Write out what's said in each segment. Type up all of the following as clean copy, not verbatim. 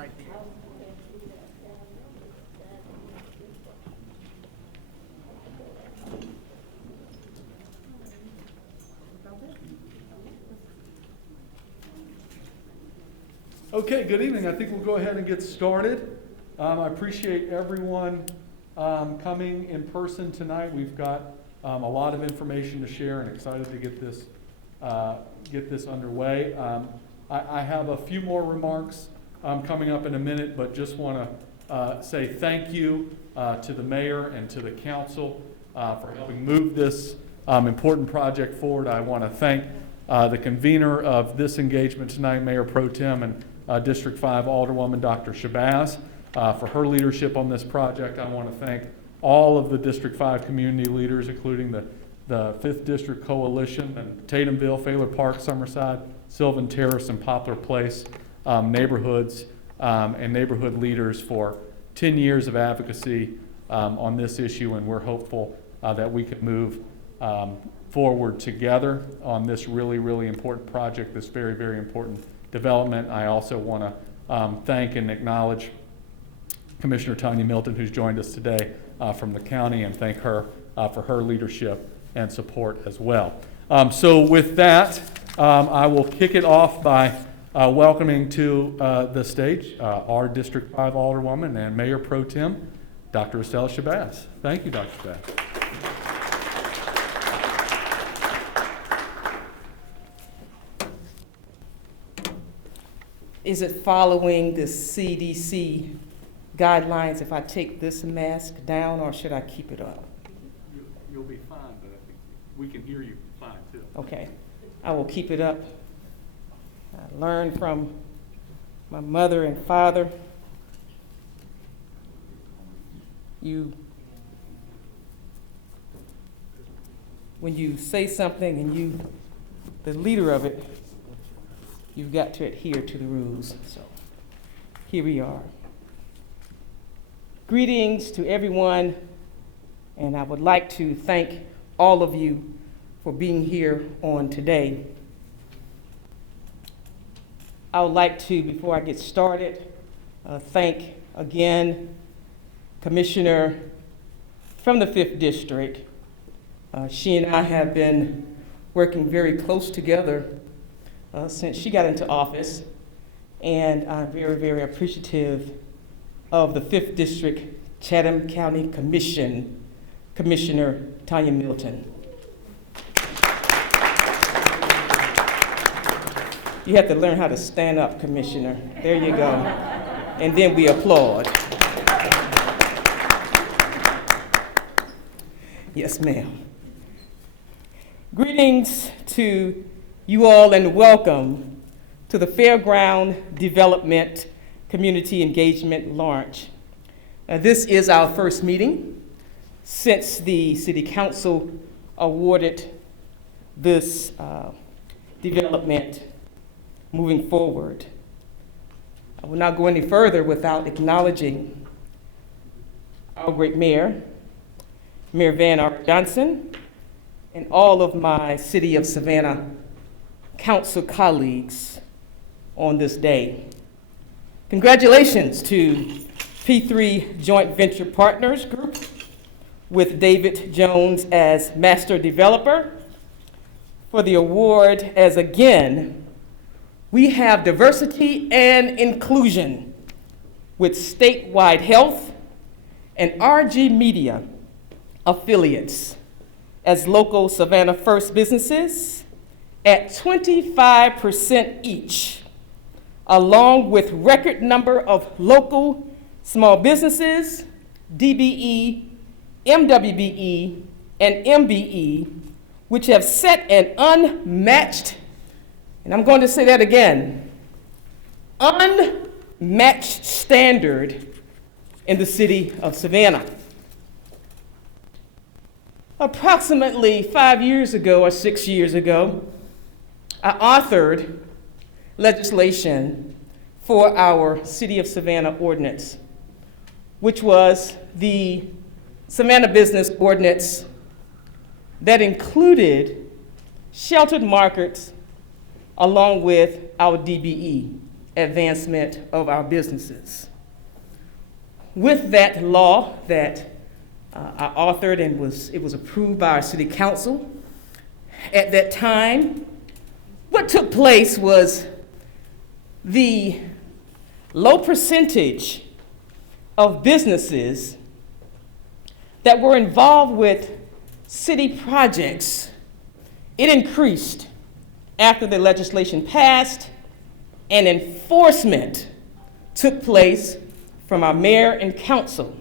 right there. Okay, good evening. I think we'll go ahead and get started. I appreciate everyone coming in person tonight. We've got a lot of information to share and excited to get this underway. I have a few more remarks coming up in a minute, but just want to say thank you to the mayor and to the council for helping move this important project forward. I want to thank the convener of this engagement tonight, Mayor Pro Tem and District 5 Alderwoman Dr. Shabazz, for her leadership on this project. I want to thank all of the District 5 community leaders, including the 5th District Coalition and Tatumville, Failer Park, Summerside, Sylvan Terrace, and Poplar Place neighborhoods and neighborhood leaders for 10 years of advocacy on this issue, and we're hopeful that we can move forward together on this really, really important project, this very, very important development. I also want to thank and acknowledge Commissioner Tanya Milton, who's joined us today from the county, and thank her for her leadership and support as well. So with that, I will kick it off by welcoming to the stage our District 5 Alderwoman and Mayor Pro Tem, Dr. Estella Shabazz. Thank you, Dr. Shabazz. Is it following the CDC guidelines if I take this mask down, or should I keep it up? You'll be fine, but I think we can hear you fine too. Okay, I will keep it up. I learned from my mother and father. When you say something and you, the leader of it, you've got to adhere to the rules. So here we are. Greetings to everyone, and I would like to thank all of you for being here on today. I would like to, before I get started, thank again Commissioner from the 5th District. She and I have been working very close together since she got into office, and I'm very, very appreciative of the 5th District Chatham County Commission, Commissioner Tanya Milton. You have to learn how to stand up, Commissioner. There you go. And then we applaud. Yes, ma'am. Greetings to you all and welcome to the Fairground Development Community Engagement Launch. This is our first meeting since the City Council awarded this development moving forward. I will not go any further without acknowledging our great mayor, Mayor Van R. Johnson, and all of my City of Savannah council colleagues on this day. Congratulations to P3 Joint Venture Partners Group with David Jones as Master Developer for the award, as again, we have diversity and inclusion with statewide health and RG Media affiliates as local Savannah First businesses at 25% each, along with record number of local small businesses, DBE, MWBE, and MBE, which have set an unmatched, and I'm going to say that again, unmatched standard in the City of Savannah. Approximately 5 years ago or 6 years ago, I authored legislation for our City of Savannah ordinance, which was the Savannah Business Ordinance that included sheltered markets along with our DBE advancement of our businesses. With that law that I authored and it was approved by our city council, at that time, what took place was the low percentage of businesses that were involved with city projects, it increased after the legislation passed and enforcement took place from our mayor and council.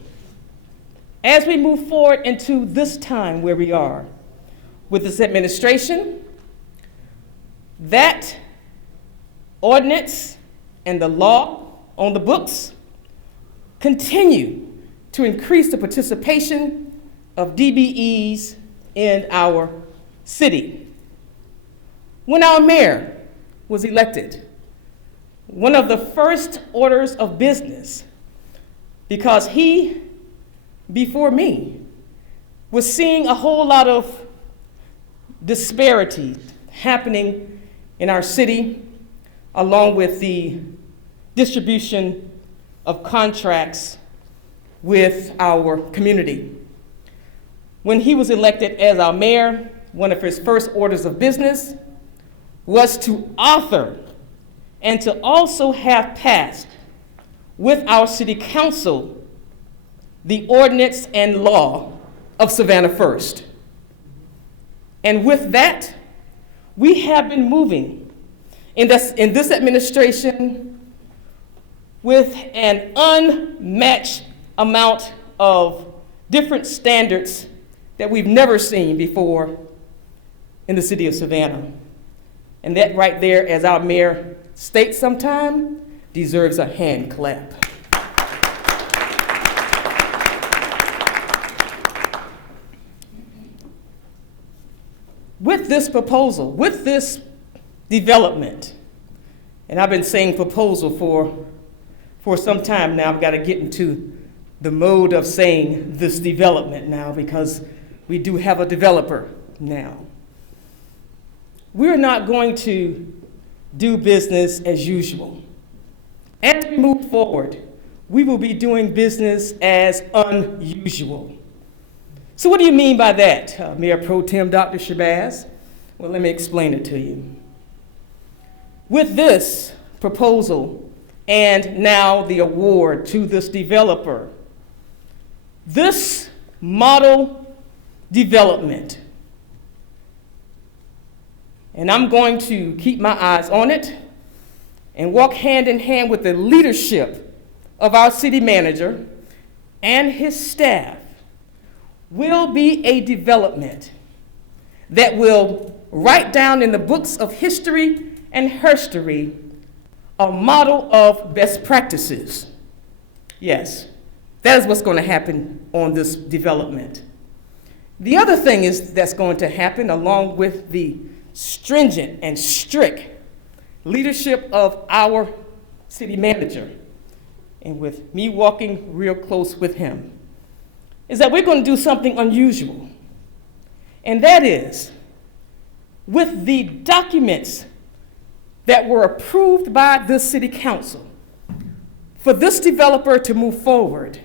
As we move forward into this time where we are with this administration, that ordinance and the law on the books continue to increase the participation of DBEs in our city. When our mayor was elected, one of the first orders of business, because he, before me, was seeing a whole lot of disparity happening in our city, along with the distribution of contracts with our community. When he was elected as our mayor, one of his first orders of business was to author and to also have passed with our city council the ordinance and law of Savannah First. And with that, we have been moving in this administration with an unmatched amount of different standards that we've never seen before in the city of Savannah. And that right there, as our mayor states sometime, deserves a hand clap. With this proposal, with this development, and I've been saying proposal for some time now, I've got to get into the mode of saying this development now because we do have a developer now. We're not going to do business as usual. As we move forward, we will be doing business as unusual. So what do you mean by that, Mayor Pro Tem Dr. Shabazz? Well, let me explain it to you. With this proposal and now the award to this developer, this model development, and I'm going to keep my eyes on it and walk hand in hand with the leadership of our city manager and his staff, will be a development that will write down in the books of history and herstory a model of best practices. Yes, that is what's going to happen on this development. The other thing that's going to happen, along with the stringent and strict leadership of our city manager, and with me walking real close with him, is that we're going to do something unusual. And that is, with the documents that were approved by the city council, for this developer to move forward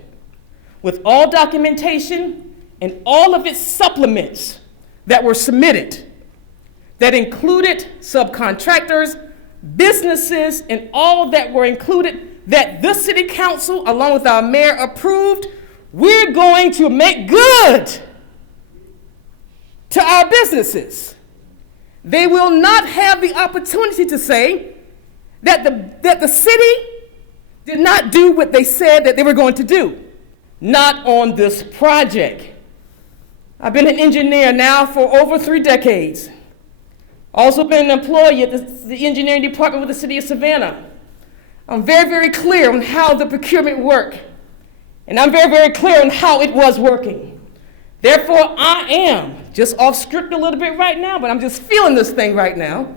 with all documentation and all of its supplements that were submitted, that included subcontractors, businesses, and all that were included, that this city council, along with our mayor, approved, we're going to make good to our businesses. They will not have the opportunity to say that the city did not do what they said that they were going to do. Not on this project. I've been an engineer now for over 3 decades. Also been an employee at the engineering department with the City of Savannah. I'm very, very clear on how the procurement worked. And I'm very, very clear on how it was working. Therefore, I am just off script a little bit right now, but I'm just feeling this thing right now.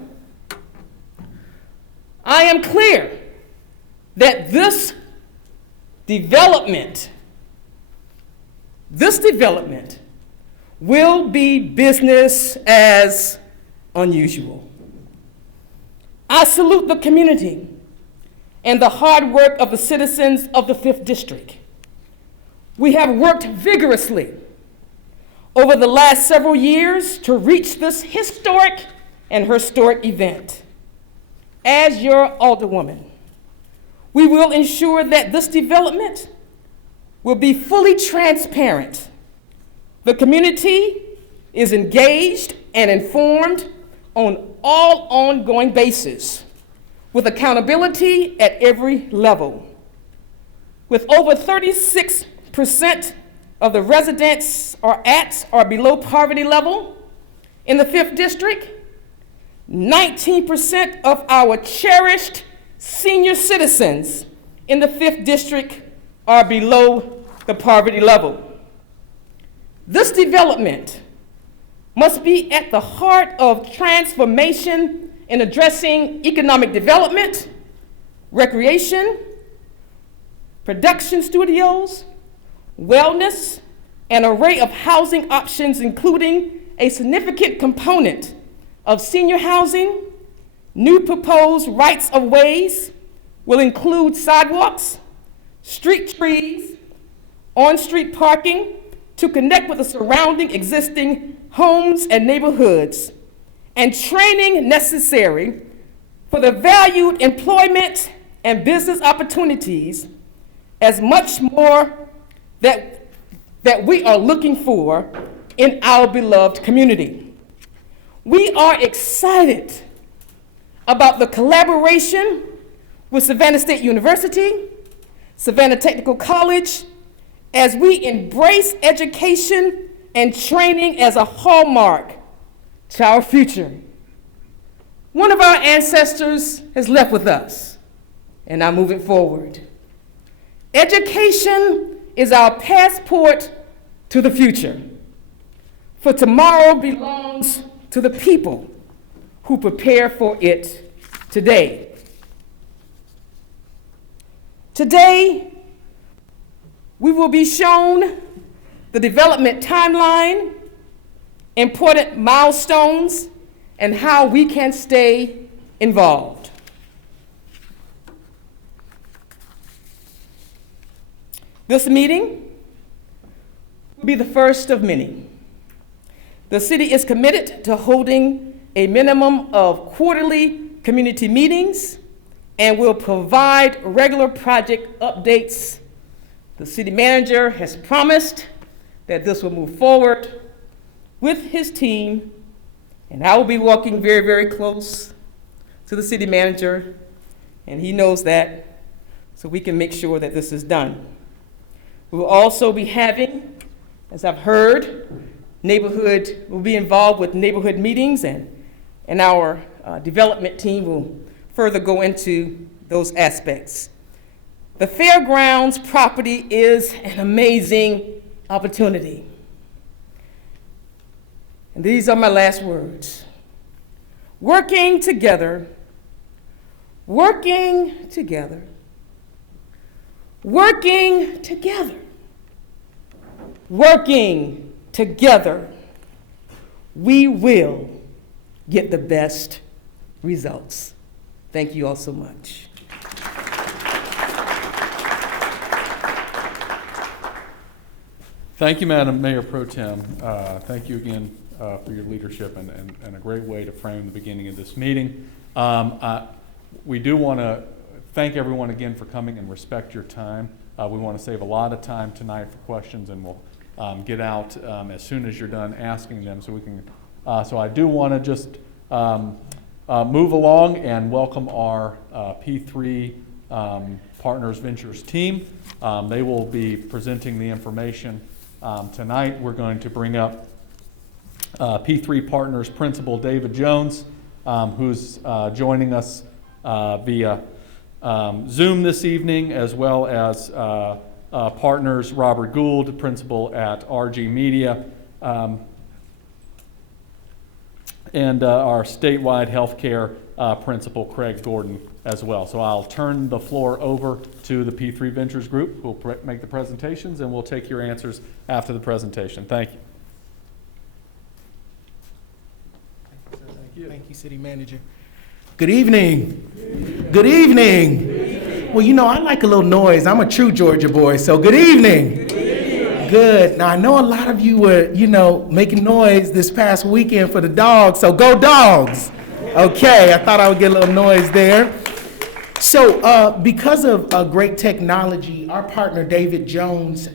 I am clear that this development will be business as unusual. I salute the community and the hard work of the citizens of the 5th District. We have worked vigorously over the last several years to reach this historic event. As your Alderwoman, we will ensure that this development will be fully transparent. The community is engaged and informed on all ongoing basis, with accountability at every level. With over 36% of the residents are at or below poverty level in the 5th District, 19% of our cherished senior citizens in the 5th District are below the poverty level. This development must be at the heart of transformation in addressing economic development, recreation, production studios, wellness, an array of housing options, including a significant component of senior housing. New proposed rights of ways will include sidewalks, street trees, on-street parking to connect with the surrounding existing homes and neighborhoods, and training necessary for the valued employment and business opportunities, as much more that we are looking for in our beloved community. We are excited about the collaboration with Savannah State University, Savannah Technical College, as we embrace education and training as a hallmark to our future. One of our ancestors has left with us, and I'm moving forward. Education is our passport to the future, for tomorrow belongs to the people who prepare for it today. Today, we will be shown the development timeline, important milestones, and how we can stay involved. This meeting will be the first of many. The city is committed to holding a minimum of quarterly community meetings and will provide regular project updates. The city manager has promised that this will move forward with his team, and I will be working very, very close to the city manager, and he knows that, so we can make sure that this is done. We will also be having, as I've heard, we'll be involved with neighborhood meetings, and our development team will further go into those aspects. The Fairgrounds property is an amazing opportunity. And these are my last words. Working together, working together, working together, working together, we will get the best results. Thank you all so much. Thank you, Madam Mayor Pro Tem. Thank you again for your leadership and a great way to frame the beginning of this meeting. We do want to thank everyone again for coming and respect your time. We want to save a lot of time tonight for questions, and we'll get out as soon as you're done asking them, so we can. So I do want to just move along and welcome our P3 Partners Ventures team. They will be presenting the information tonight. We're going to bring up P3 Partners Principal David Jones, who's joining us via Zoom this evening, as well as partners Robert Gould, Principal at RG Media, and our statewide healthcare Principal Craig Gordon as well. So I'll turn the floor over to the P3 Ventures Group, who will make the presentations, and we'll take your answers after the presentation. Thank you. Thank you, City Manager. Good evening. Good evening. Well, you know, I like a little noise. I'm a true Georgia boy, so good evening. Good evening. Good. Now, I know a lot of you were, you know, making noise this past weekend for the dogs, so go dogs. Okay, I thought I would get a little noise there. So, because of great technology, our partner David Jones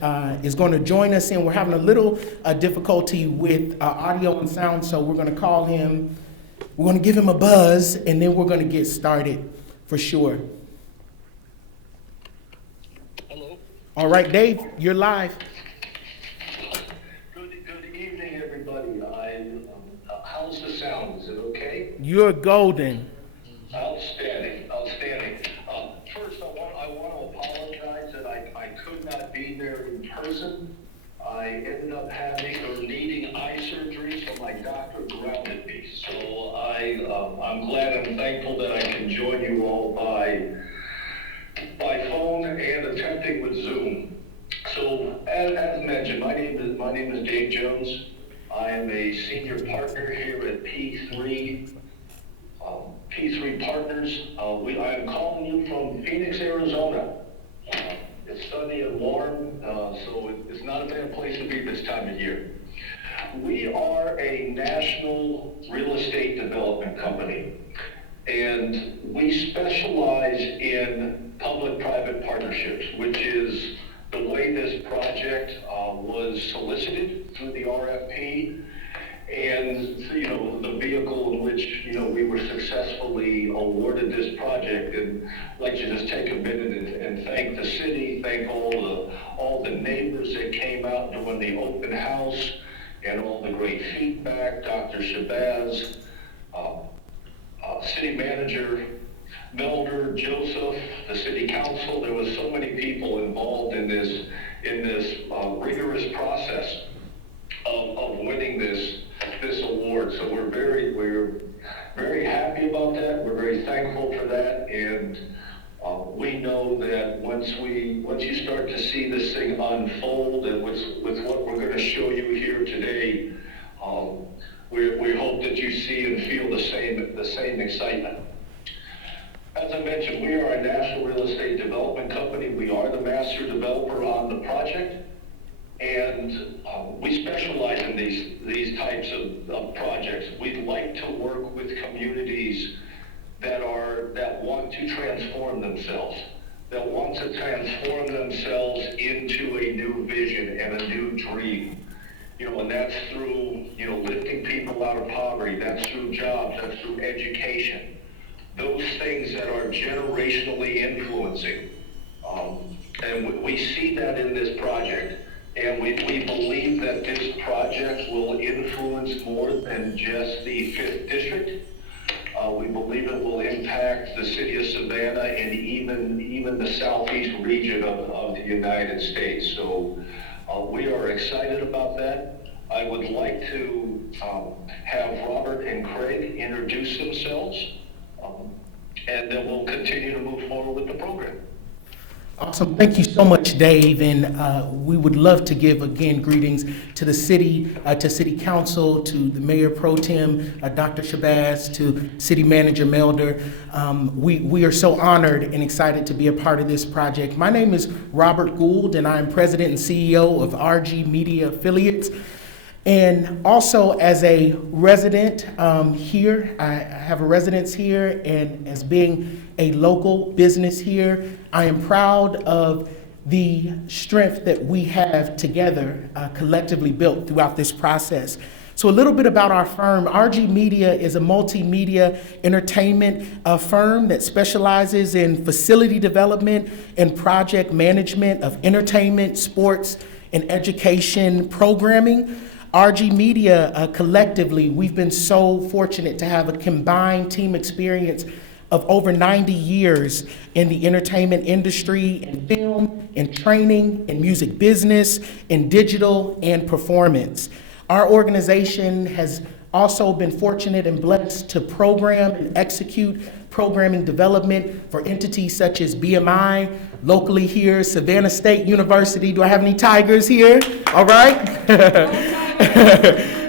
is going to join us in. We're having a little difficulty with audio and sound, so we're going to call him. We're going to give him a buzz, and then we're going to get started for sure. Hello. All right, Dave, you're live. Good evening, everybody. How's the sound? Is it okay? You're golden. Outstanding. First, I want to apologize that I could not be there in person. I ended up needing eye surgery, so my doctor grounded me. So I'm glad and thankful that I can join you all by phone and attempting with Zoom. So as mentioned, my name is Dave Jones. I am a senior partner here at P3 Partners. I am calling you from Phoenix, Arizona. It's sunny and warm, so it's not a bad place to be this time of year. We are a national real estate development company, and we specialize in public-private partnerships, which is the way this project was solicited through the RFP, and the vehicle in which we were successfully awarded this project. And I'd like to just take a minute and thank the city, thank all the neighbors that came out during the open house, and all the great feedback. Dr. Shabazz, City Manager Melder, Joseph, the City Council. There was so many people involved in this rigorous process of winning this award. So we're very happy about that. We're very thankful for that, and we know that once you start to see this thing unfold, and with what we're going to show you here today, we hope that you see and feel the same excitement. As I mentioned, we are a national real estate development company. We are the master developer on the project, and we specialize in these types of projects. We'd like to work with communities that want to transform themselves, that want to transform themselves into a new vision and a new dream. And that's through lifting people out of poverty. That's through jobs. That's through education. Those things that are generationally influencing. And we see that in this project. And we believe that this project will influence more than just the 5th District. We believe it will impact the City of Savannah and even the southeast region of the United States. So we are excited about that. I would like to have Robert and Craig introduce themselves, and then we'll continue to move forward with the program. Awesome. Thank you so much, Dave. And we would love to give, again, greetings to the city, to City Council, to the Mayor Pro Tem Dr. Shabazz, to City Manager Melder. We are so honored and excited to be a part of this project. My name is Robert Gould, and I am President and CEO of RG Media Affiliates. And also as a resident here, I have a residence here, and as being a local business here, I am proud of the strength that we have together collectively built throughout this process. So a little bit about our firm. RG Media is a multimedia entertainment firm that specializes in facility development and project management of entertainment, sports, and education programming. RG Media, collectively, we've been so fortunate to have a combined team experience of over 90 years in the entertainment industry, in film, in training, in music business, in digital, and performance. Our organization has also been fortunate and blessed to program and execute programming development for entities such as BMI, locally here, Savannah State University. Do I have any Tigers here? All right.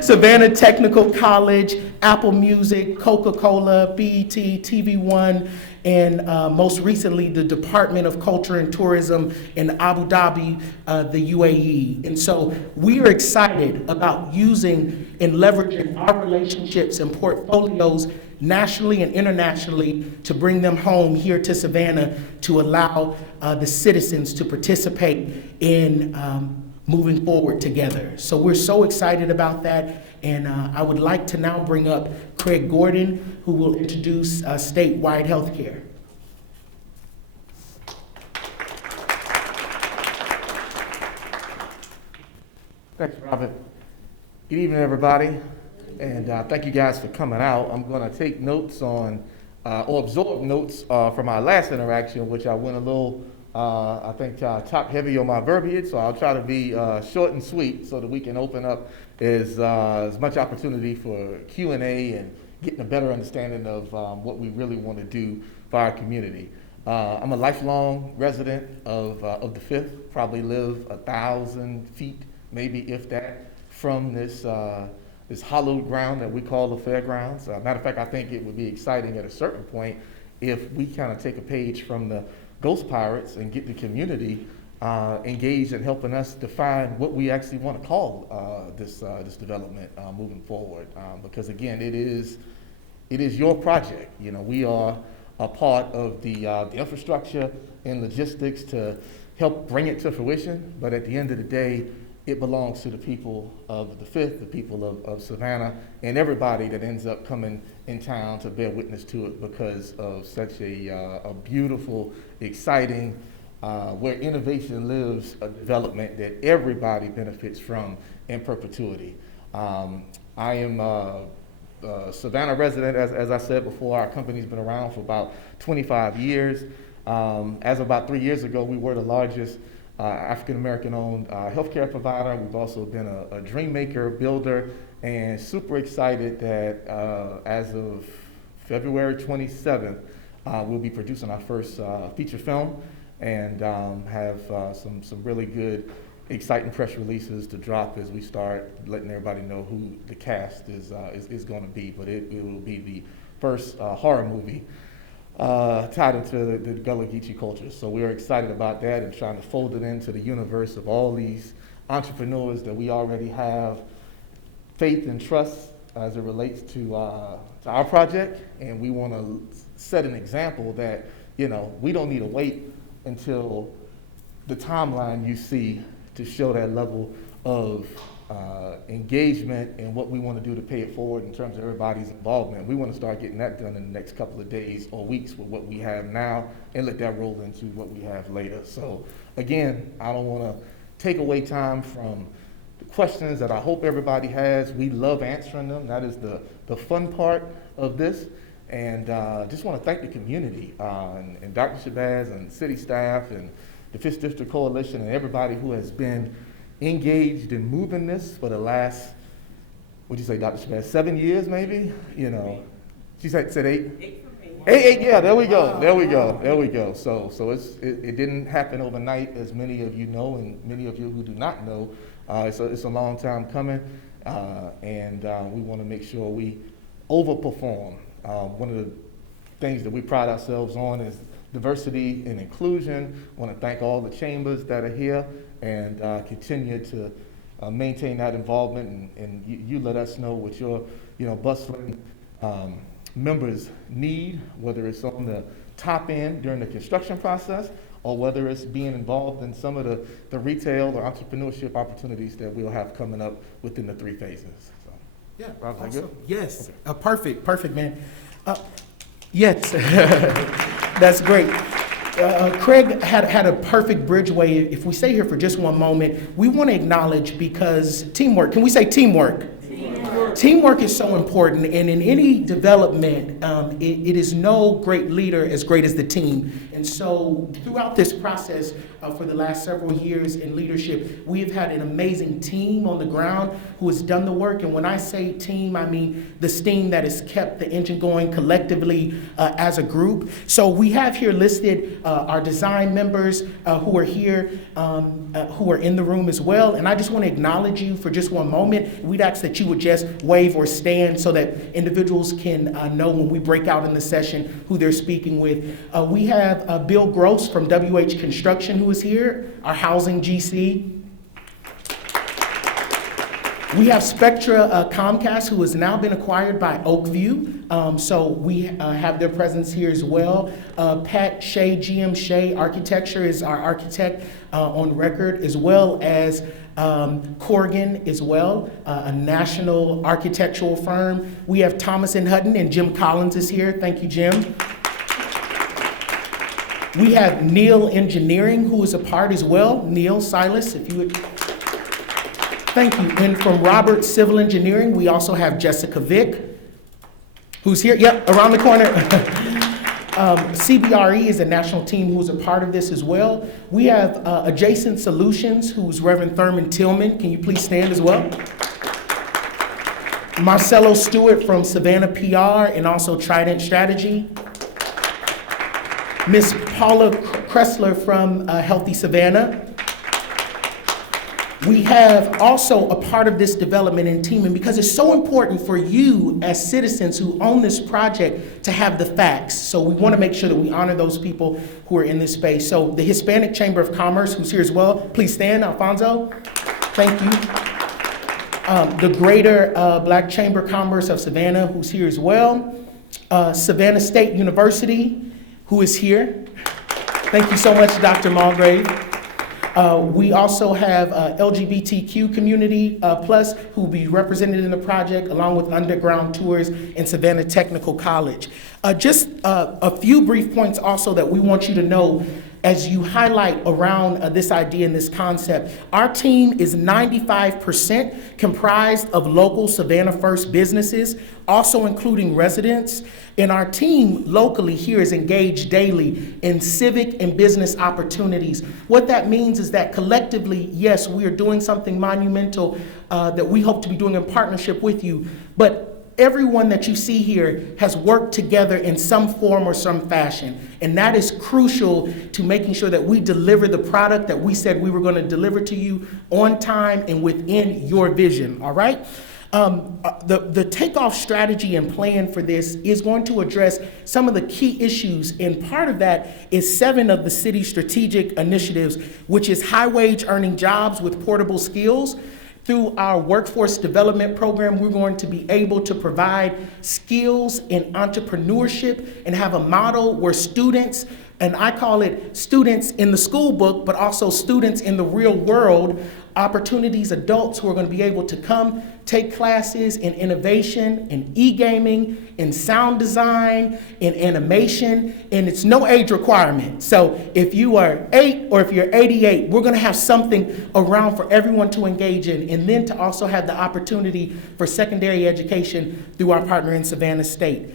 Savannah Technical College, Apple Music, Coca-Cola, BET, TV One, and most recently, the Department of Culture and Tourism in Abu Dhabi, the UAE. And so we are excited about using and leveraging our relationships and portfolios nationally and internationally to bring them home here to Savannah to allow the citizens to participate in moving forward together. So we're so excited about that. And I would like to now bring up Craig Gordon, who will introduce statewide healthcare. Thanks, Robert. Good evening, everybody. And thank you guys for coming out. I'm going to take notes on, or absorb notes from our last interaction, which I went a little, I think, top heavy on my verbiage. So I'll try to be short and sweet so that we can open up as much opportunity for Q&A and getting a better understanding of what we really want to do for our community. I'm a lifelong resident of the 5th, probably live 1,000 feet, maybe if that, from this hallowed ground that we call the Fairgrounds. Matter of fact, I think it would be exciting at a certain point if we kind of take a page from the Ghost Pirates and get the community engaged in helping us define what we actually want to call this development moving forward. Because again, it is your project. You know, we are a part of the infrastructure and logistics to help bring it to fruition. But at the end of the day, it belongs to the people of the 5th, the people of Savannah, and everybody that ends up coming in town to bear witness to it because of such a beautiful, exciting, where innovation lives, a development that everybody benefits from in perpetuity. I am a Savannah resident, as I said before. Our company's been around for about 25 years. As of about 3 years ago, we were the largest African-American owned healthcare provider. We've also been a dream maker, builder, and super excited that as of February 27th, we'll be producing our first feature film and have some really good, exciting press releases to drop as we start letting everybody know who the cast is going to be. But it will be the first horror movie tied into the Gullah Geechee culture. So we're excited about that and trying to fold it into the universe of all these entrepreneurs that we already have faith and trust as it relates to our project. And we want to set an example that, you know, we don't need to wait until the timeline you see to show that level of engagement and what we want to do to pay it forward in terms of everybody's involvement. We want to start getting that done in the next couple of days or weeks with what we have now and let that roll into what we have later. So again, I don't want to take away time from the questions that I hope everybody has. We love answering them. That is the fun part of this. And just want to thank the community and Dr. Shabazz and city staff and the 5th District Coalition and everybody who has been engaged in moving this for the last, what'd you say, Dr. Shabazz, 7 years maybe? You know, she said 8? 8 for me. 8, yeah, there we go, there we go, there we go. So it didn't happen overnight, as many of you know, and many of you who do not know. It's a long time coming, and we want to make sure we overperform. One of the things that we pride ourselves on is diversity and inclusion. I want to thank all the chambers that are here and continue to maintain that involvement, and you let us know what your bustling members need, whether it's on the top end during the construction process or whether it's being involved in some of the retail or entrepreneurship opportunities that we'll have coming up within the 3 phases. So, Yeah, Rob, is that awesome. good? Yes, perfect, man. Yes, that's great. Craig had a perfect bridgeway. If we stay here for just one moment, we want to acknowledge, because teamwork, can we say teamwork? Teamwork. Teamwork is so important, and in any development, it is no great leader as great as the team. And so throughout this process, for the last several years in leadership, we have had an amazing team on the ground who has done the work. And when I say team, I mean the steam that has kept the engine going collectively as a group. So we have here listed our design members who are here, who are in the room as well. And I just want to acknowledge you for just one moment. We'd ask that you would just wave or stand so that individuals can know when we break out in the session who they're speaking with. We have Bill Gross from WH Construction who is here, our housing GC. We have Spectra Comcast, who has now been acquired by Oakview. So we have their presence here as well. Pat Shea, GM Shea Architecture is our architect on record, as well as Corrigan as well, a national architectural firm. We have Thomas and Hutton, and Jim Collins is here. Thank you, Jim. We have Neil Engineering, who is a part as well. Neil, Silas, if you would. Thank you. And from Robert Civil Engineering, we also have Jessica Vick, who's here. Yep, around the corner. CBRE is a national team who's a part of this as well. We have Adjacent Solutions, who's Reverend Thurman Tillman. Can you please stand as well? Marcelo Stewart from Savannah PR and also Trident Strategy. Miss Paula Kressler from Healthy Savannah. We have also a part of this development and teaming because it's so important for you as citizens who own this project to have the facts. So we want to make sure that we honor those people who are in this space. So the Hispanic Chamber of Commerce, who's here as well, please stand, Alfonso. Thank you. The Greater Black Chamber of Commerce of Savannah, who's here as well. Savannah State University, who is here. Thank you so much, Dr. Mulgrave. We also have LGBTQ community plus who will be represented in the project along with underground tours in Savannah Technical College. Just a few brief points also that we want you to know as you highlight around this idea and this concept. Our team is 95% comprised of local Savannah First businesses, also including residents. And our team locally here is engaged daily in civic and business opportunities. What that means is that collectively, yes, we are doing something monumental that we hope to be doing in partnership with you, but everyone that you see here has worked together in some form or some fashion. And that is crucial to making sure that we deliver the product that we said we were going to deliver to you on time and within your vision, all right? The takeoff strategy and plan for this is going to address some of the key issues, and part of that is 7 of the city's strategic initiatives, which is high wage earning jobs with portable skills. Through our workforce development program, we're going to be able to provide skills in entrepreneurship and have a model where students, and I call it students in the school book, but also students in the real world, opportunities, adults who are going to be able to come take classes in innovation, in e-gaming, in sound design, in animation, and it's no age requirement. So if you are 8 or if you're 88, we're going to have something around for everyone to engage in, and then to also have the opportunity for secondary education through our partner in Savannah State.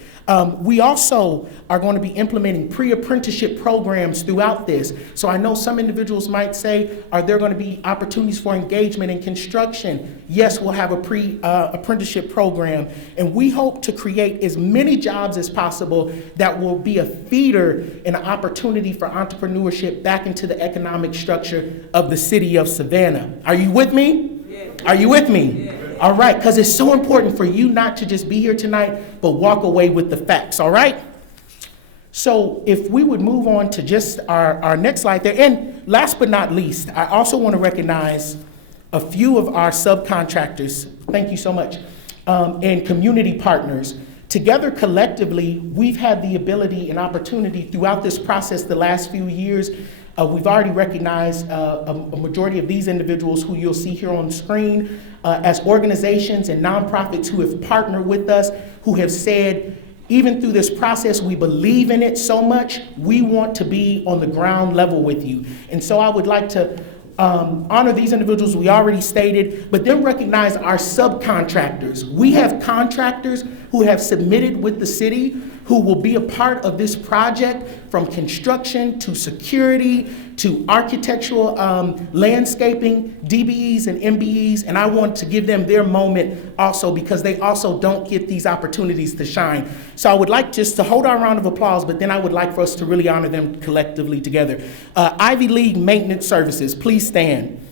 We also are going to be implementing pre-apprenticeship programs throughout this. So I know some individuals might say, are there going to be opportunities for engagement in construction? Yes, we'll have a pre-apprenticeship program, and we hope to create as many jobs as possible that will be a feeder and an opportunity for entrepreneurship back into the economic structure of the city of Savannah. Are you with me? Yeah. Are you with me? Yeah. All right, because it's so important for you not to just be here tonight, but walk away with the facts, all right? So if we would move on to just our next slide there. And last but not least, I also want to recognize a few of our subcontractors, thank you so much, and community partners. Together collectively, we've had the ability and opportunity throughout this process the last few years. We've already recognized a majority of these individuals who you'll see here on the screen as organizations and nonprofits who have partnered with us, who have said, even through this process, we believe in it so much, we want to be on the ground level with you. And so I would like to honor these individuals we already stated, but then recognize our subcontractors. We have contractors who have submitted with the city who will be a part of this project, from construction to security to architectural landscaping, DBEs and MBEs, and I want to give them their moment also because they also don't get these opportunities to shine. So I would like just to hold our round of applause, but then I would like for us to really honor them collectively together. Ivy League Maintenance Services, please stand.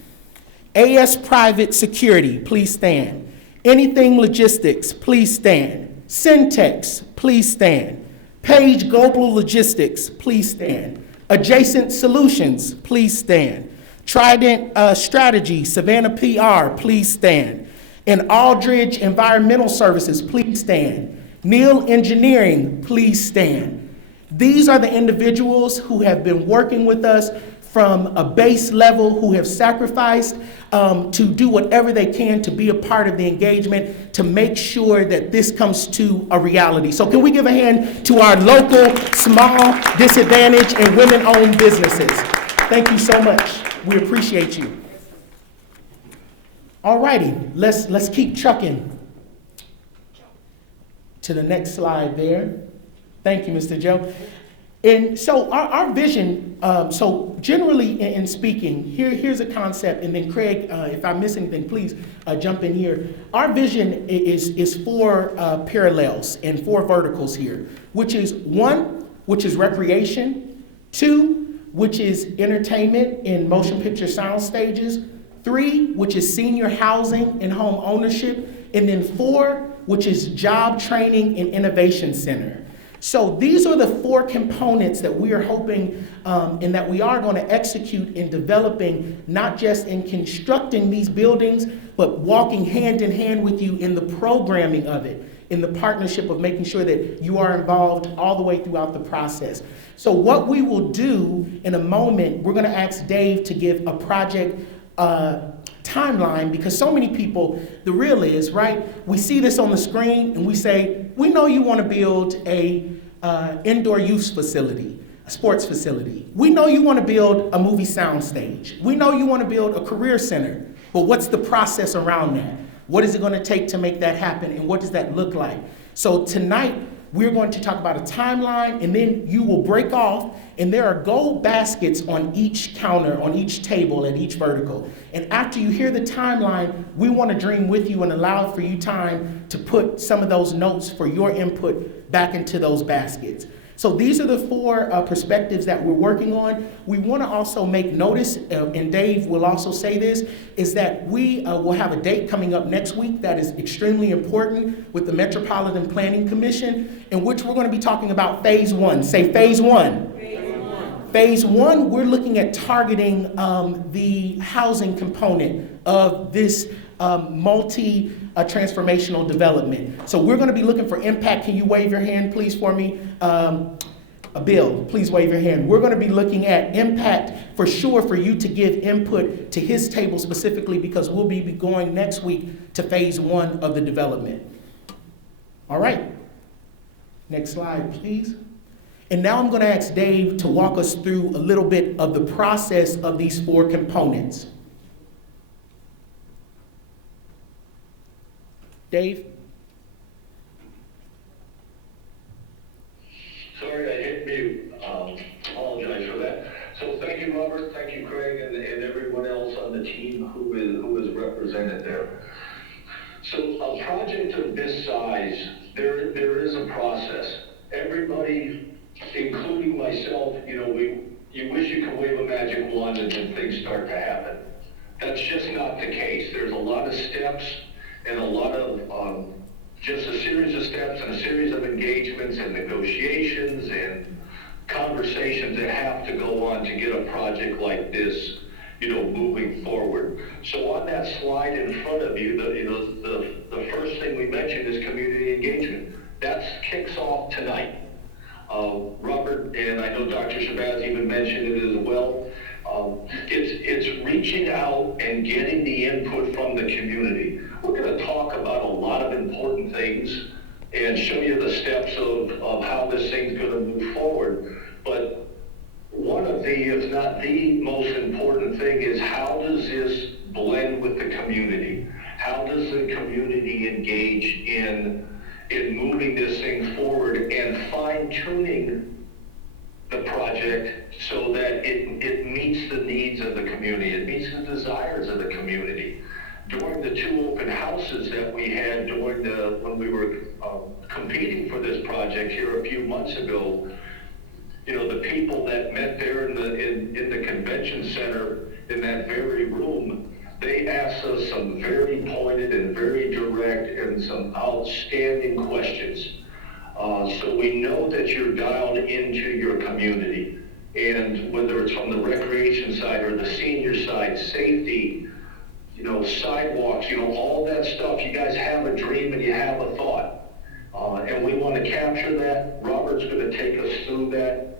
AS Private Security, please stand. Anything Logistics, please stand. Syntex, please stand. Page Global Logistics, please stand. Adjacent Solutions, please stand. Trident Strategy, Savannah PR, please stand. And Aldridge Environmental Services, please stand. Neal Engineering, please stand. These are the individuals who have been working with us from a base level, who have sacrificed to do whatever they can to be a part of the engagement, to make sure that this comes to a reality. So can we give a hand to our local, small, disadvantaged, and women-owned businesses? Thank you so much. We appreciate you. All righty, let's keep trucking to the next slide there. Thank you, Mr. Joe. And so our vision, so generally in speaking, here's a concept, and then Craig, if I miss anything, please jump in here. Our vision is four parallels and four verticals here, which is one, which is recreation, two, which is entertainment in motion picture sound stages, three, which is senior housing and home ownership, and then four, which is job training and innovation center. So these are the four components that we are hoping and that we are going to execute in developing, not just in constructing these buildings, but walking hand in hand with you in the programming of it, in the partnership of making sure that you are involved all the way throughout the process. So what we will do in a moment, we're going to ask Dave to give a project timeline, because so many people, the real is, right, we see this on the screen and we say, we know you want to build a indoor use facility, a sports facility. We know you want to build a movie sound stage. We know you want to build a career center, but what's the process around that? What is it going to take to make that happen, and what does that look like? So tonight, we're going to talk about a timeline, and then you will break off, and there are gold baskets on each counter, on each table, at each vertical. And after you hear the timeline, we want to dream with you and allow for you time to put some of those notes for your input back into those baskets. So these are the four perspectives that we're working on. We want to also make notice, and Dave will also say this, is that we will have a date coming up next week that is extremely important with the Metropolitan Planning Commission, in which we're going to be talking about phase one. Say phase one. Phase one, we're looking at targeting the housing component of this multi-transformational development. So we're going to be looking for impact. Can you wave your hand, please, for me? Bill, please wave your hand. We're going to be looking at impact for sure for you to give input to his table specifically, because we'll be going next week to phase one of the development. All right. Next slide, please. And now I'm going to ask Dave to walk us through a little bit of the process of these four components. Dave? Sorry, I hit mute. Apologize for that. So thank you, Robert. Thank you, Craig, and everyone else on the team who is represented there. So a project of this size, there is a process. Everybody, including myself, you wish you could wave a magic wand and then things start to happen. That's just not the case. There's a lot of steps and a lot of just a series of steps and a series of engagements and negotiations and conversations that have to go on to get a project like this, moving forward. So on that slide in front of you, the first thing we mentioned is community engagement. That kicks off tonight. Robert, and I know Dr. Shabazz even mentioned it as well. It's reaching out and getting the input from the community. We're going to talk about a lot of important things and show you the steps of how this thing's going to move forward. But one of the, if not the most important thing, is how the community? How does the community engage in moving this thing forward and fine-tuning the project so that it meets the needs of the community, it meets the desires of the community? During the 2 open houses that we had when we were competing for this project here a few months ago, you know, the people that met there in the convention center in that very room, they asked us some very pointed and very direct and some outstanding questions. So we know that you're dialed into your community, and whether it's from the recreation side or the senior side, safety, you know, sidewalks, you know, all that stuff, you guys have a dream and you have a thought. And we want to capture that. Robert's going to take us through that.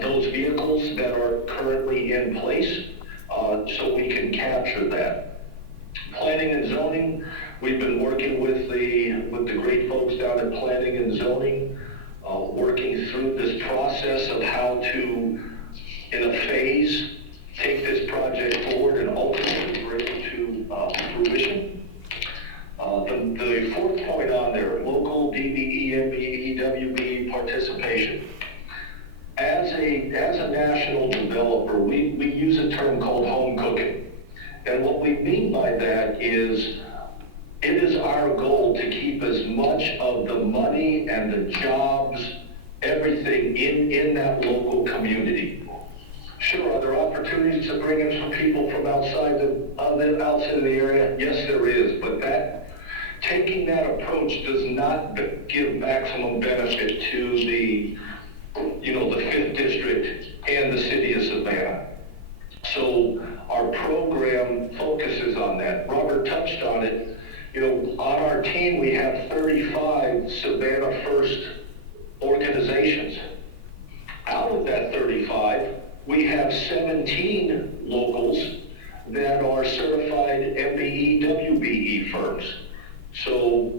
Those vehicles that are currently in place, so we can capture that. Planning and zoning, we've been working with the great folks down at Planning and Zoning, working through this process of how to, in a phase, take this project forward and ultimately bring it to fruition. The 4th point on there, local DBE, MBE, WBE participation. As a national developer, we use a term called home cooking. And what we mean by that is, it is our goal to keep as much of the money and the jobs, everything in that local community. Sure, are there opportunities to bring in some people from outside of the area? Yes, there is, but taking that approach does not give maximum benefit to the 5th district and the city of Savannah. So our program focuses on that. Robert touched on it. You know, on our team we have 35 Savannah First organizations. Out of that 35, we have 17 locals that are certified MBE, WBE firms. So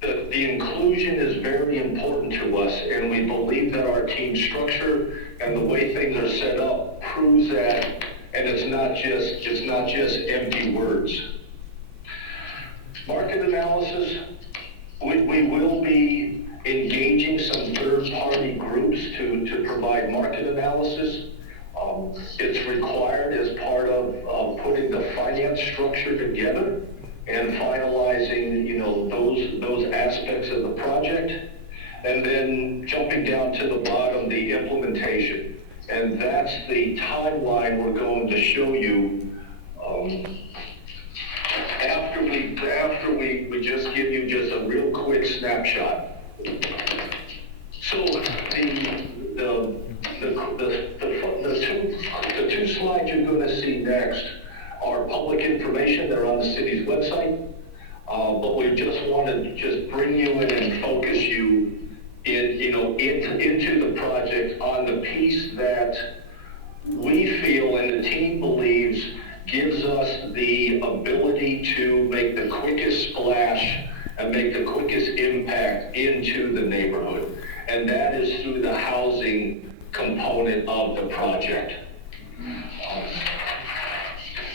the inclusion is very important to us, and we believe that our team structure and the way things are set up proves that, and it's not just empty words. Market analysis, we will be engaging some third-party groups to provide market analysis. It's required as part of putting the finance structure together and finalizing, you know, those aspects of the project, and then jumping down to the bottom, the implementation. And that's the timeline we're going to show you after we just give you just a real quick snapshot. So the two slides you're going to see next are public information. They're on the city's website, but we just want to just bring you in and focus you into the project on the piece that we feel and the team believes gives us the ability to make the quickest splash and make the quickest impact into the neighborhood, and that is through the housing component of the project.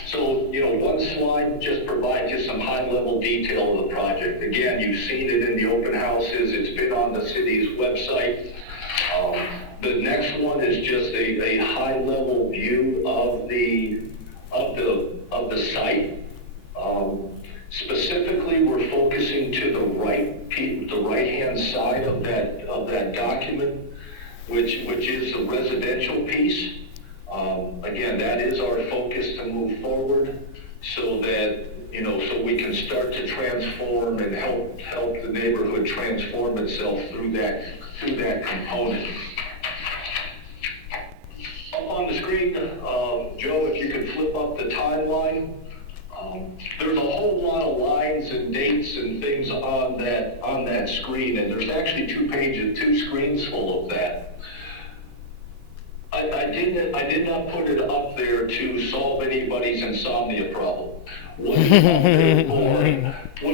So, you know, one slide just provides you some high-level detail of the project. Again, you've seen it in the open houses. It's been on the city's website. The next one is just a high-level view of the site. Specifically, we're focusing to the right-hand side of that document, which is the residential piece. Again, that is our focus to move forward, so that, you know, so we can start to transform and help the neighborhood transform itself through that component. Up on the screen, Joe, if you could flip up the timeline. There's a whole lot of lines and dates and things on that screen, and there's actually two screens full of that. I did not put it up there to solve anybody's insomnia problem. What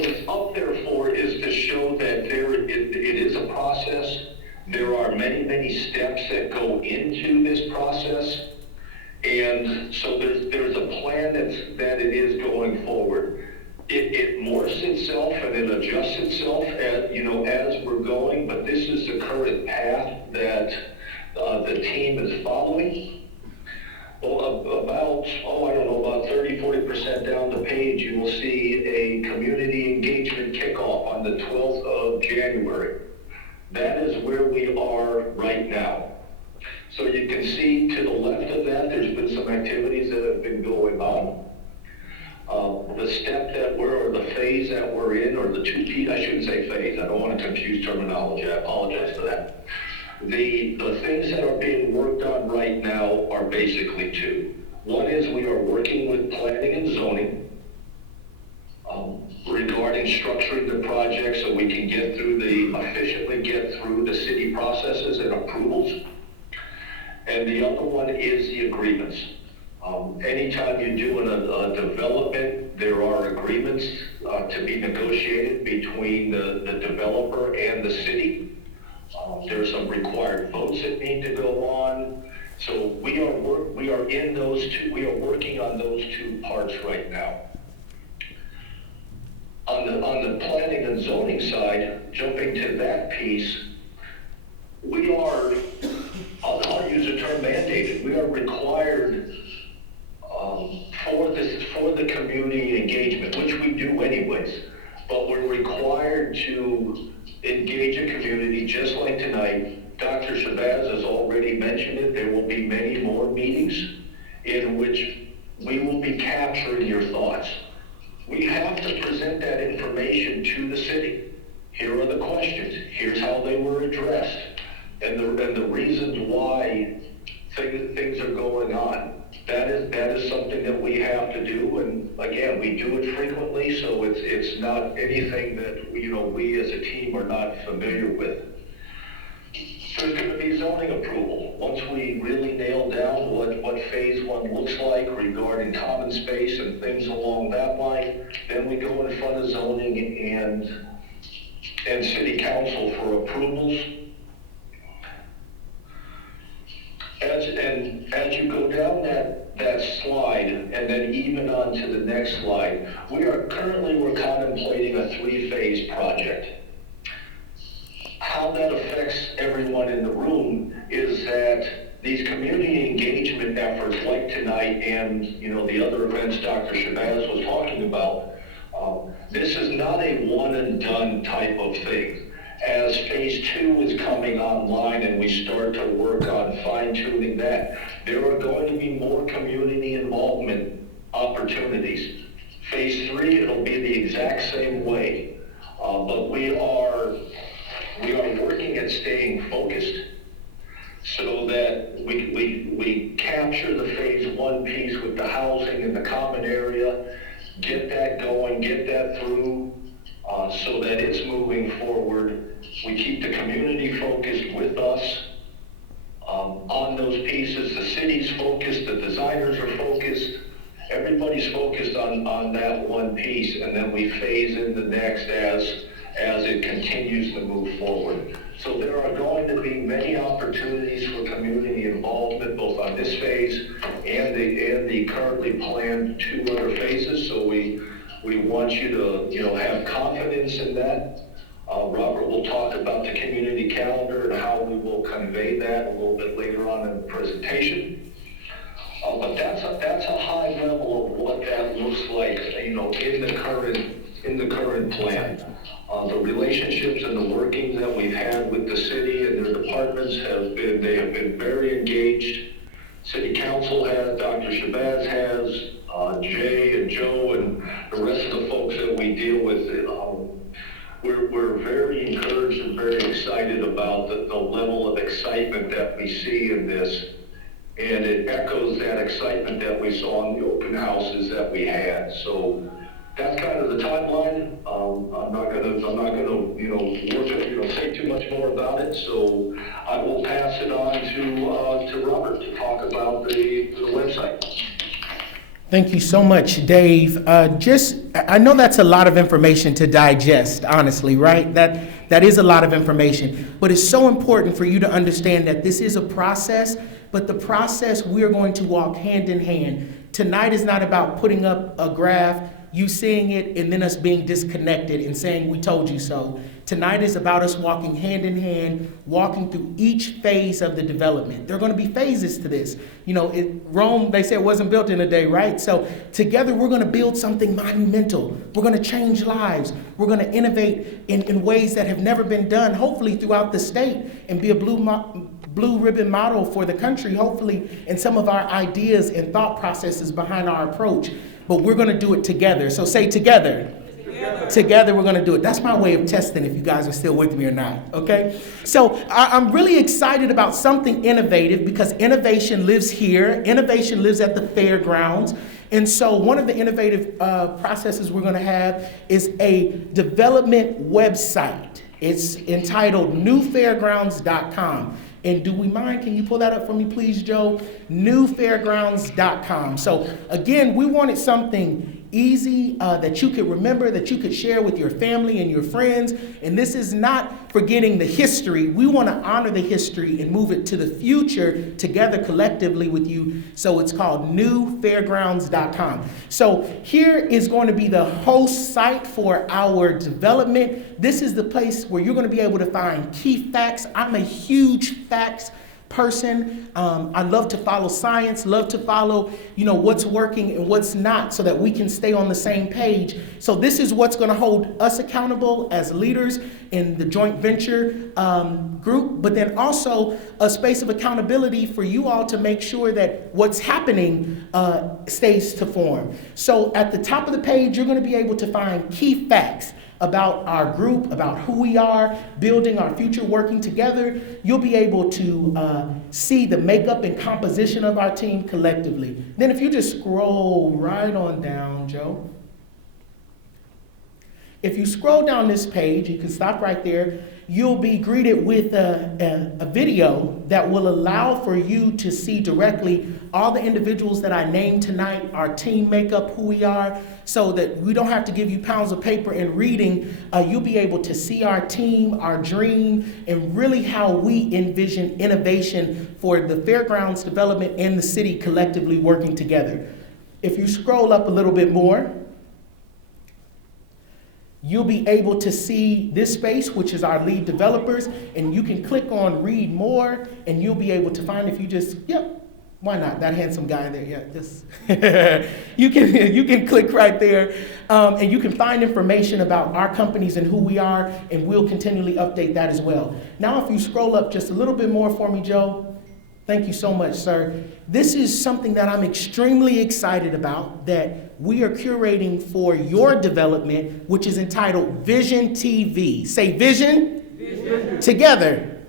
it's up there for is to show that it is a process. There are many steps that go into this process, And so there's a plan that it is going forward. It morphs itself and it adjusts itself as we're going, but this is the current path that the team is following. Well, about 30-40% down the page, you will see a community engagement kickoff on the 12th of January. That is where we are right now. So you can see to the left of that, there's been some activities that have been going on. The step that or the phase that we're in, or the I shouldn't say phase, I don't want to confuse terminology, I apologize for that. The things that are being worked on right now are basically two. One is we are working with planning and zoning regarding structuring the project so we can efficiently get through the city processes and approvals. And the other one is the agreements. Anytime you're doing a development, there are agreements to be negotiated between the developer and the city. There's some required votes that need to go on. So we are in those two. We are working on those two parts right now. On the planning and zoning side, jumping to that piece, we are. I'll use the term mandated. We are required for the community engagement, which we do anyways, but we're required to engage a community just like tonight. Dr. Shabazz has already mentioned it. There will be many more meetings in which we will be capturing your thoughts. We have to present that information to the city. Here are the questions. Here's how they were addressed. And the reasons why things are going on. That is something that we have to do, and again, we do it frequently, so it's not anything that we as a team are not familiar with. There's going to be zoning approval. Once we really nail down what phase one looks like regarding common space and things along that line, then we go in front of zoning and city council for approvals. As you go down that slide, and then even on to the next slide, we're contemplating a 3-phase project. How that affects everyone in the room is that these community engagement efforts like tonight and the other events Dr. Shabazz was talking about, this is not a one and done type of thing. As phase 2 is coming online and we start to work on fine-tuning that, there are going to be more community involvement opportunities. Phase 3, it'll be the exact same way, but we are working at staying focused so that we capture the phase 1 piece with the housing and the common area, get that going, get that through, so that it's moving forward. We keep the community focused with us on those pieces. The city's focused, the designers are focused, everybody's focused on that one piece, and then we phase in the next as it continues to move forward. So there are going to be many opportunities for community involvement, both on this phase and the currently planned 2 other phases. So we want you to have confidence in that. Robert will talk about the community calendar and how we will convey that a little bit later on in the presentation. But that's a high level of what that looks like, in the current plan. The relationships and the workings that we've had with the city and their departments have been very engaged. City Council has, Dr. Shabazz has, Jay and Joe and the rest of the folks that we deal with. We're very encouraged and very excited about the level of excitement that we see in this. And it echoes that excitement that we saw in the open houses that we had. So that's kind of the timeline. I'm not gonna say too much more about it. So I will pass it on to Robert to talk about the website. Thank you so much, Dave. I know that's a lot of information to digest, honestly, right? That is a lot of information, but it's so important for you to understand that this is a process, but the process we're going to walk hand in hand. Tonight is not about putting up a graph, you seeing it, and then us being disconnected and saying we told you so. Tonight is about us walking hand in hand, walking through each phase of the development. There are going to be phases to this. You know, Rome, they said, wasn't built in a day, right? So together we're going to build something monumental. We're going to change lives. We're going to innovate in ways that have never been done, hopefully throughout the state, and be a blue ribbon model for the country, hopefully, in some of our ideas and thought processes behind our approach. But we're going to do it together. So say together. Together we're going to do it. That's my way of testing if you guys are still with me or not, okay? So I'm really excited about something innovative because innovation lives here. Innovation lives at the Fairgrounds. And so one of the innovative processes we're going to have is a development website. It's entitled newfairgrounds.com. And do we mind, can you pull that up for me, please, Joe? Newfairgrounds.com. So again, we wanted something easy that you could remember, that you could share with your family and your friends. And this is not forgetting the history. We want to honor the history and move it to the future together collectively with you. So it's called newfairgrounds.com. So here is going to be the host site for our development. This is the place where you're going to be able to find key facts. I'm a huge facts person. I love to follow science, love to follow, what's working and what's not so that we can stay on the same page. So this is what's going to hold us accountable as leaders in the joint venture group, but then also a space of accountability for you all to make sure that what's happening stays to form. So at the top of the page, you're going to be able to find key facts about our group, about who we are, building our future, working together. You'll be able to see the makeup and composition of our team collectively. Then if you just scroll right on down, Joe. If you scroll down this page, you can stop right there. You'll be greeted with a video that will allow for you to see directly all the individuals that I named tonight, our team makeup, who we are, so that we don't have to give you pounds of paper and reading. You'll be able to see our team, our dream, and really how we envision innovation for the Fairgrounds development and the city collectively working together. If you scroll up a little bit more, you'll be able to see this space, which is our lead developers, and you can click on read more, and you'll be able to find, if you just, why not? That handsome guy there, just you can click right there, and you can find information about our companies and who we are, and we'll continually update that as well. Now, if you scroll up just a little bit more for me, Joe. Thank you so much, sir. This is something that I'm extremely excited about that we are curating for your development, which is entitled Vision TV. Say vision. Vision. Together.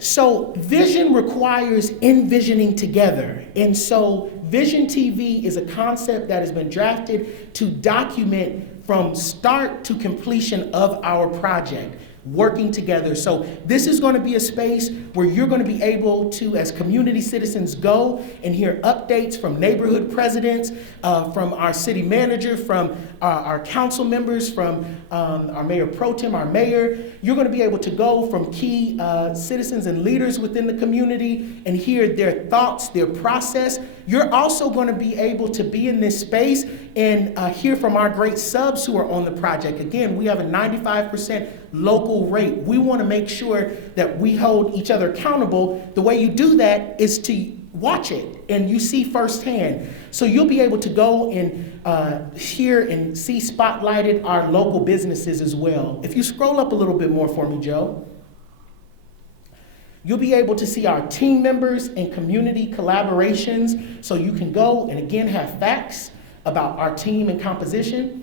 So vision requires envisioning together. And so Vision TV is a concept that has been drafted to document from start to completion of our project, working together. So this is going to be a space where you're going to be able to, as community citizens, go and hear updates from neighborhood presidents, from our city manager, from our council members, from our mayor pro tem, our mayor. You're going to be able to go from key citizens and leaders within the community and hear their thoughts, their process. You're also going to be able to be in this space and hear from our great subs who are on the project. Again, we have a 95% local rate. We want to make sure that we hold each other accountable. The way you do that is to watch it and you see firsthand. So you'll be able to go and hear and see spotlighted our local businesses as well. If you scroll up a little bit more for me, Joe, you'll be able to see our team members and community collaborations. So you can go and again have facts about our team and composition.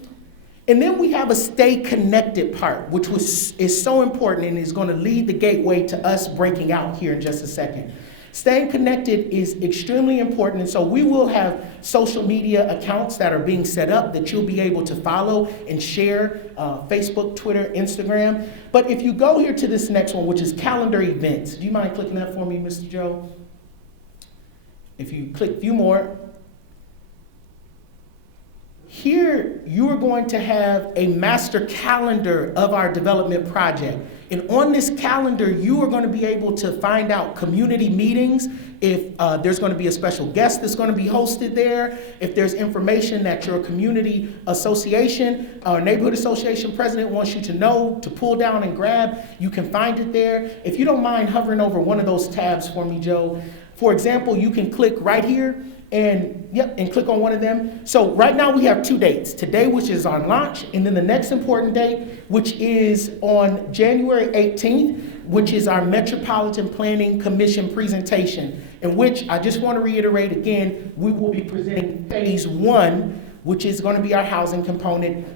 And then we have a stay connected part, which is so important and is going to lead the gateway to us breaking out here in just a second. Staying connected is extremely important, and so we will have social media accounts that are being set up that you'll be able to follow and share, Facebook, Twitter, Instagram. But if you go here to this next one, which is calendar events, do you mind clicking that for me, Mr. Joe? If you click a few more. here you are going to have a master calendar of our development project. And on this calendar, you are going to be able to find out community meetings, if there's going to be a special guest that's going to be hosted there, if there's information that your community association or neighborhood association president wants you to know, to pull down and grab, you can find it there. If you don't mind hovering over one of those tabs for me, Joe. For example, you can click right here and click on one of them. So right now we have 2 dates. Today, which is our launch, and then the next important date, which is on January 18th, which is our Metropolitan Planning Commission presentation, in which I just want to reiterate again, we will be presenting phase 1, which is going to be our housing component,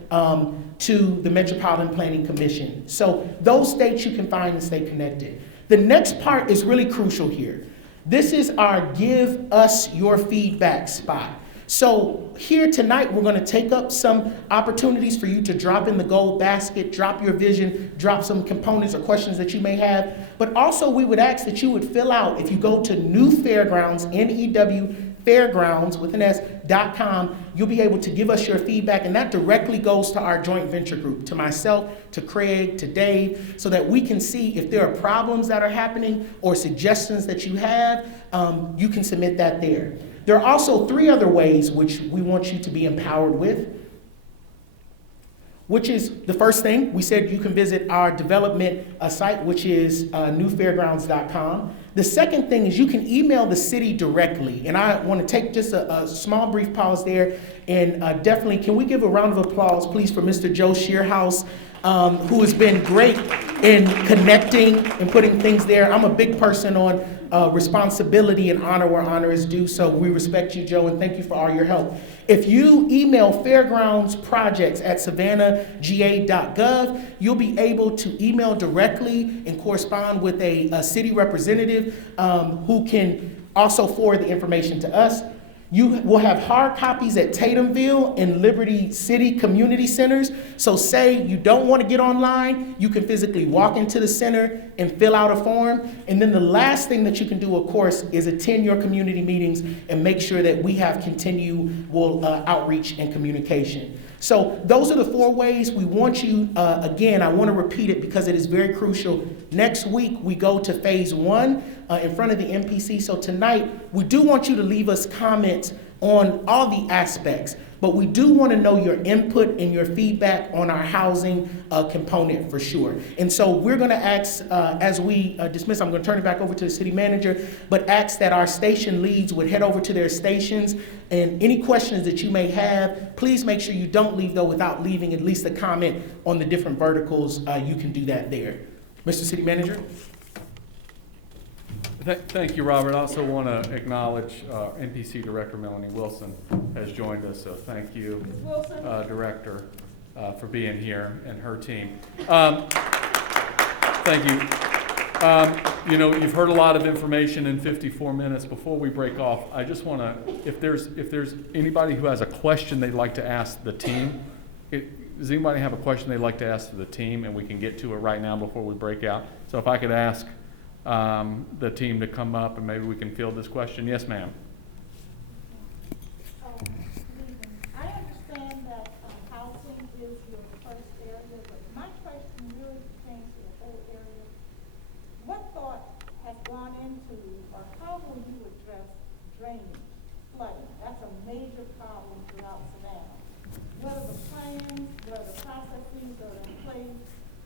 to the Metropolitan Planning Commission. So those dates you can find and stay connected. The next part is really crucial here. This is our give us your feedback spot. So here tonight, we're going to take up some opportunities for you to drop in the gold basket, drop your vision, drop some components or questions that you may have. But also we would ask that you would fill out, if you go to New Fairgrounds, NEW Fairgrounds with an S.com, you'll be able to give us your feedback, and that directly goes to our joint venture group, to myself, to Craig, to Dave, so that we can see if there are problems that are happening or suggestions that you have, you can submit that there. There are also 3 other ways which we want you to be empowered with, which is the first thing. We said you can visit our development site, which is newfairgrounds.com. The second thing is you can email the city directly. And I want to take just a small brief pause there. And definitely, can we give a round of applause, please, for Mr. Joe Shearhouse, who has been great in connecting and putting things there. I'm a big person on responsibility and honor where honor is due. So we respect you, Joe, and thank you for all your help. If you email fairgroundsprojects@savannahga.gov, you'll be able to email directly and correspond with a city representative who can also forward the information to us. You will have hard copies at Tatumville and Liberty City Community Centers. So say you don't want to get online, you can physically walk into the center and fill out a form. And then the last thing that you can do, of course, is attend your community meetings and make sure that we have continual outreach and communication. So those are the 4 ways we want you, again, I want to repeat it because it is very crucial. Next week, we go to phase 1 in front of the MPC. So tonight, we do want you to leave us comments on all the aspects, but we do want to know your input and your feedback on our housing component for sure. And so we're going to ask, as we dismiss, I'm going to turn it back over to the city manager, but ask that our station leads would head over to their stations, and any questions that you may have, please make sure you don't leave though without leaving at least a comment on the different verticals. You can do that there. Mr. City Manager. Thank you, Robert. I also want to acknowledge NPC Director Melanie Wilson has joined us, so thank you, Director, for being here, and her team. Thank you. You know, you've heard a lot of information in 54 minutes. Before we break off, I just want to, if there's anybody who has a question they'd like to ask the team, does anybody have a question they'd like to ask the team, and we can get to it right now before we break out? So if I could ask the team to come up and maybe we can field this question. Yes, ma'am. I understand that housing is your first area, but my question really pertains to the whole area. What thought has gone into, or how will you address drainage, flooding? That's a major problem throughout Savannah. What are the plans, what are the processes that are in place?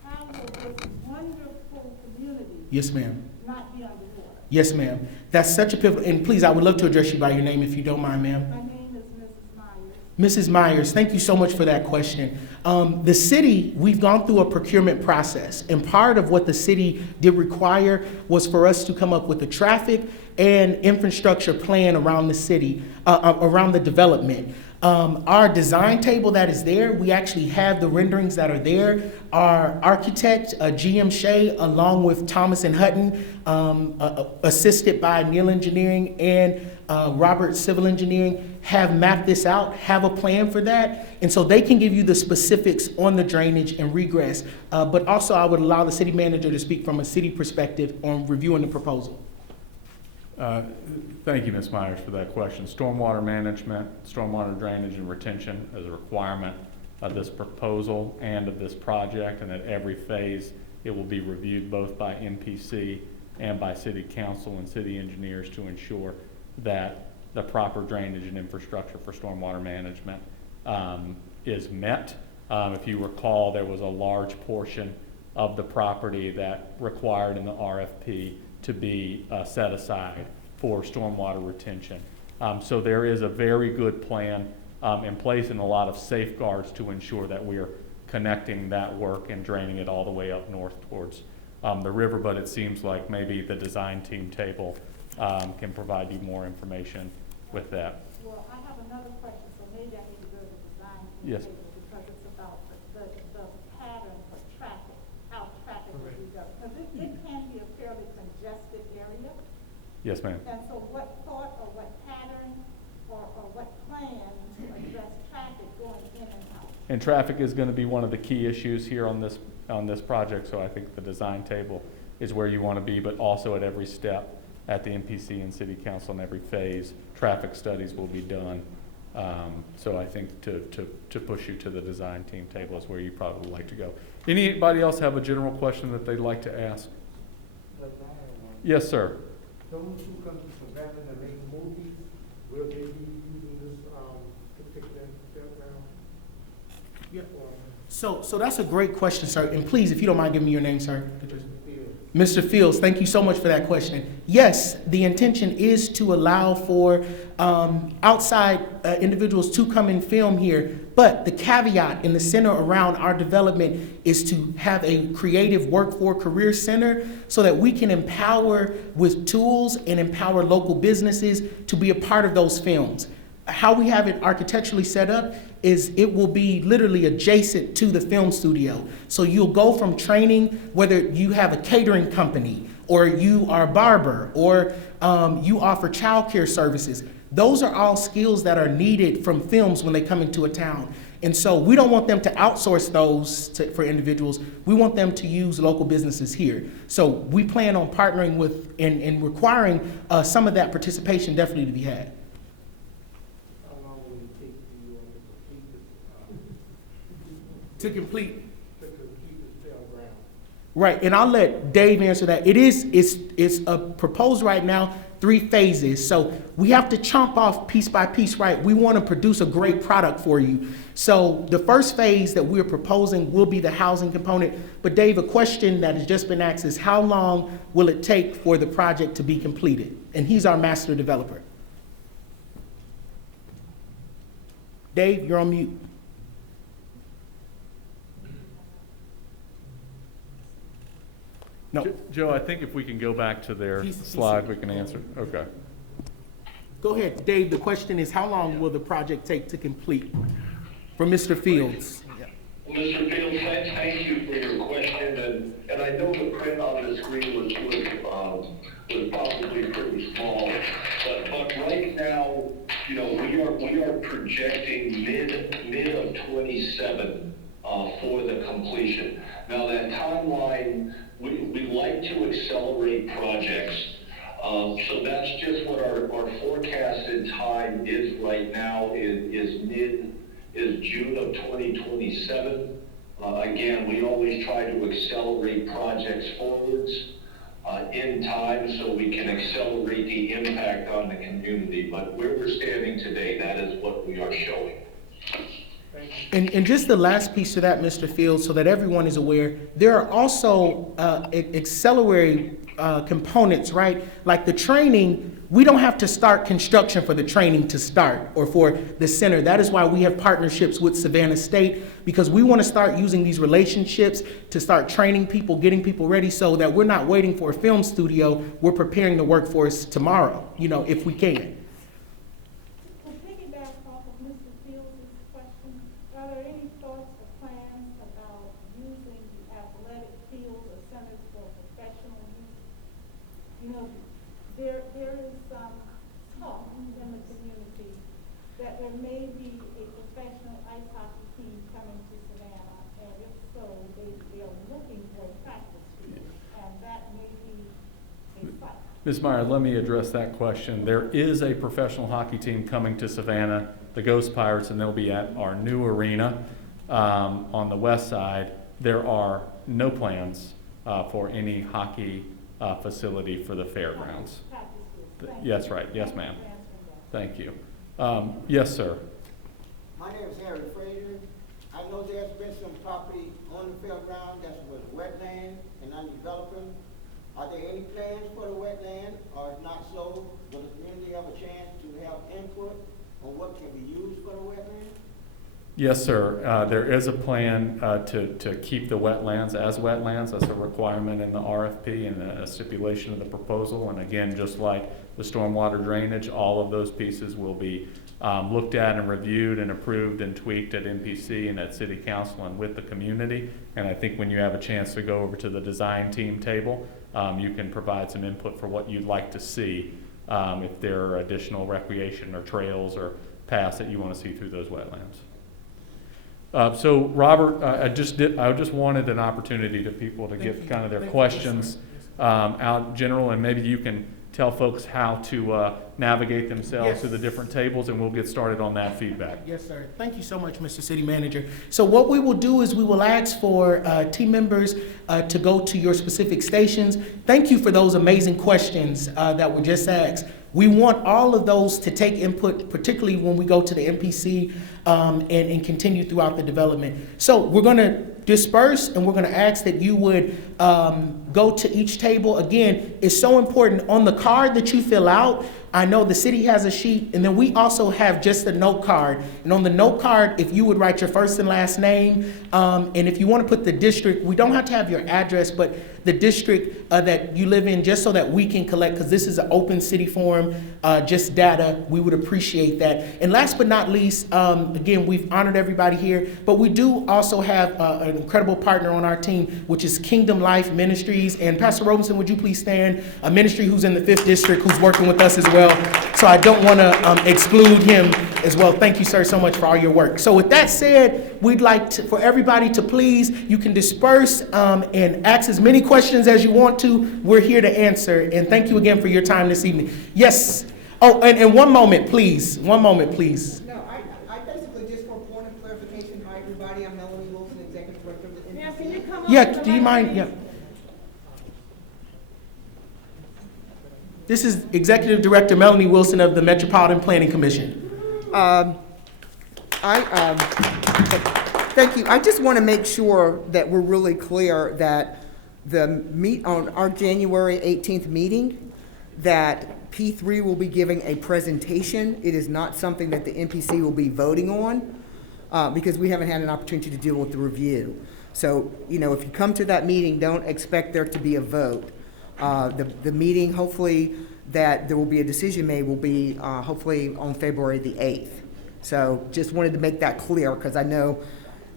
How will this wonderful community Yes, ma'am. not be underwater? Yes, ma'am. That's such a pivotal, and please, I would love to address you by your name if you don't mind, ma'am. My name is Mrs. Myers. Mrs. Myers, thank you so much for that question. The city, we've gone through a procurement process, and part of what the city did require was for us to come up with a traffic and infrastructure plan around the city, around the development. Our design table that is there, we actually have the renderings that are there. Our architect, GM Shea, along with Thomas and Hutton, assisted by Neal Engineering and Robert Civil Engineering, have mapped this out, have a plan for that, and so they can give you the specifics on the drainage and regress. But also, I would allow the city manager to speak from a city perspective on reviewing the proposal. Thank you, Ms. Myers, for that question. Stormwater management, stormwater drainage and retention is a requirement of this proposal and of this project, and at every phase it will be reviewed both by MPC and by City Council and city engineers to ensure that the proper drainage and infrastructure for stormwater management is met. If you recall, there was a large portion of the property that required in the RFP to be set aside for stormwater retention. So there is a very good plan in place and a lot of safeguards to ensure that we are connecting that work and draining it all the way up north towards the river, but it seems like maybe the design team table can provide you more information with that. Well, I have another question, so maybe I need to go to the design. Yes. Because it's about the pattern for traffic, how traffic will be done. Because it can be a fairly congested area. Yes, ma'am. And so what thought or what pattern or what plan to address traffic going in and out? And traffic is going to be one of the key issues here on this project, so I think the design table is where you want to be, but also at every step at the MPC and City Council in every phase, traffic studies will be done. So I think to push you to the design team table is where you probably would like to go. Anybody else have a general question that they'd like to ask? Yes, sir. Those who come to Savannah and make movies, will they be using this particular fairground? Yeah. So that's a great question, sir. And please, if you don't mind giving me your name, sir. Mr. Fields, thank you so much for that question. Yes, the intention is to allow for outside individuals to come and film here, but the caveat in the center around our development is to have a creative work for career center so that we can empower with tools and empower local businesses to be a part of those films. How we have it architecturally set up is it will be literally adjacent to the film studio. So you'll go from training, whether you have a catering company or you are a barber or you offer childcare services. Those are all skills that are needed from films when they come into a town. And so we don't want them to outsource those for individuals. We want them to use local businesses here. So we plan on partnering with and requiring some of that participation definitely to be had. To complete this fairground? Right, and I'll let Dave answer that. It's a proposed right now 3 phases, so we have to chomp off piece by piece, right? We want to produce a great product for you. So the first phase that we're proposing will be the housing component. But Dave, a question that has just been asked is how long will it take for the project to be completed? And he's our master developer. Dave, you're on mute. No. Joe, I think if we can go back to their slide, we can answer. Okay. Go ahead, Dave. The question is, how long will the project take to complete? For Mr. Fields. Mr. Fields, thank you for your question, and I know the print on the screen was probably pretty small, but right now, you know, we are projecting mid of 27 for the completion. Now that timeline, we like to accelerate projects, so that's just what our forecasted time is right now. Is June of 2027. Again, we always try to accelerate projects forwards in time so we can accelerate the impact on the community. But where we're standing today, that is what we are showing. And just the last piece to that, Mr. Fields, so that everyone is aware, there are also accelerated components, right? Like the training, we don't have to start construction for the training to start or for the center. That is why we have partnerships with Savannah State, because we want to start using these relationships to start training people, getting people ready so that we're not waiting for a film studio. We're preparing the workforce tomorrow, you know, if we can. To piggyback off of Mr. Fields' question, are there any thoughts or plans about using the athletic fields or centers for professional use? You know, there is some talk in the community that there may be a professional ice hockey team coming to Savannah, and if so, they are looking for a practice field, and that may be a site. Ms. Meyer, let me address that question. There is a professional hockey team coming to Savannah, the Ghost Pirates, and they'll be at our new arena on the west side. There are no plans for any hockey facility for the fairgrounds. Yes, right. Yes, ma'am. Thank you. Yes, sir. My name is Harry Fraser. I know there's been some property on the fairground that was wetland and undeveloping. Are there any plans for the wetland, or if not so, will the community have a chance to have input on what can be used for the wetland? Yes, sir. There is a plan to keep the wetlands as wetlands. That's a requirement in the RFP and a stipulation of the proposal. And again, just like the stormwater drainage, all of those pieces will be looked at and reviewed and approved and tweaked at MPC and at City Council and with the community. And I think when you have a chance to go over to the design team table, you can provide some input for what you'd like to see if there are additional recreation or trails or paths that you want to see through those wetlands. So Robert, I just wanted an opportunity to people to get kind of their questions out general, and maybe you can tell folks how to navigate themselves Yes. through the different tables, and we'll get started on that feedback. Yes, sir. Thank you so much, Mr. City Manager. So what we will do is we will ask for team members to go to your specific stations. Thank you for those amazing questions that were just asked. We want all of those to take input, particularly when we go to the MPC and continue throughout the development. So we're going to disperse, and we're going to ask that you would go to each table. Again, it's so important on the card that you fill out. I know the city has a sheet, and then we also have just a note card. And on the note card, if you would write your first and last name, and if you want to put the district, we don't have to have your address, but the district that you live in, just so that we can collect, because this is an open city forum, just data, we would appreciate that. And last but not least, again, we've honored everybody here, but we do also have an incredible partner on our team, which is Kingdom Life Ministries. And Pastor Robinson, would you please stand? A ministry who's in the 5th District, who's working with us as well. So I don't want to exclude him as well. Thank you, sir, so much for all your work. So with that said, we'd like for everybody to please, you can disperse and ask as many questions as you want to. We're here to answer. And thank you again for your time this evening. Yes. Oh, and one moment, please. One moment, please. No, I basically just for point of clarification, hi everybody, I'm Melanie Wilson, Executive Director of the Now, can you come up? Yeah, to the do you mind? Yeah. microphone? This is Executive Director Melanie Wilson of the Metropolitan Planning Commission. Thank you. I just want to make sure that we're really clear that on our January 18th meeting, that P3 will be giving a presentation. It is not something that the NPC will be voting on because we haven't had an opportunity to deal with the review. So, if you come to that meeting, don't expect there to be a vote. The meeting, hopefully, that there will be a decision made will be hopefully on February the 8th. So just wanted to make that clear because I know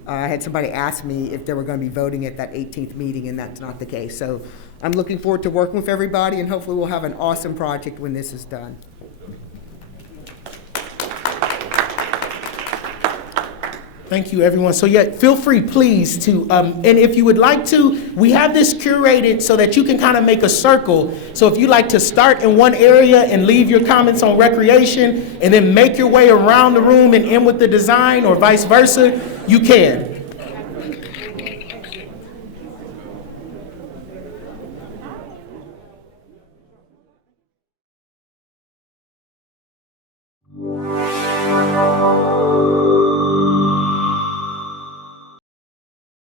I had somebody ask me if they were going to be voting at that 18th meeting, and that's not the case. So I'm looking forward to working with everybody, and hopefully we'll have an awesome project when this is done. Thank you, everyone. So yeah, feel free, please, to, and if you would like to, we have this curated so that you can kind of make a circle. So if you like to start in one area and leave your comments on recreation, and then make your way around the room and end with the design, or vice versa, you can.